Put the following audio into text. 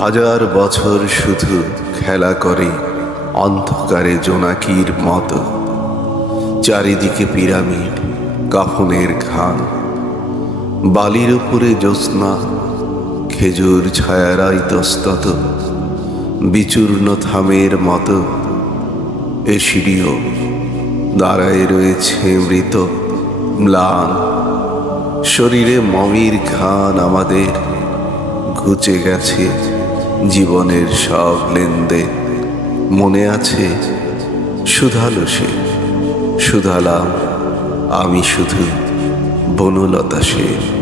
হাজার বছর শুধু খেলা করে অন্ধকারে জোনাকির মতো। চারিদিকে পিরামিড, কাফনের ঘান, বালির উপরে জ্যোৎস্না, খেজুর ছায়ারা ইতস্তত, বিচূর্ণ থামের মতো। এ সিঁড়িও দাঁড়ায় রয়েছে মৃত ম্লান, শরীরে মমির ঘ্রাণ আমাদের। ঘুচে গেছে জীবনের সব লেনদেন। মনে আছে শুধালো সে, শুধালাম আমি শুধু বনলতা সেন।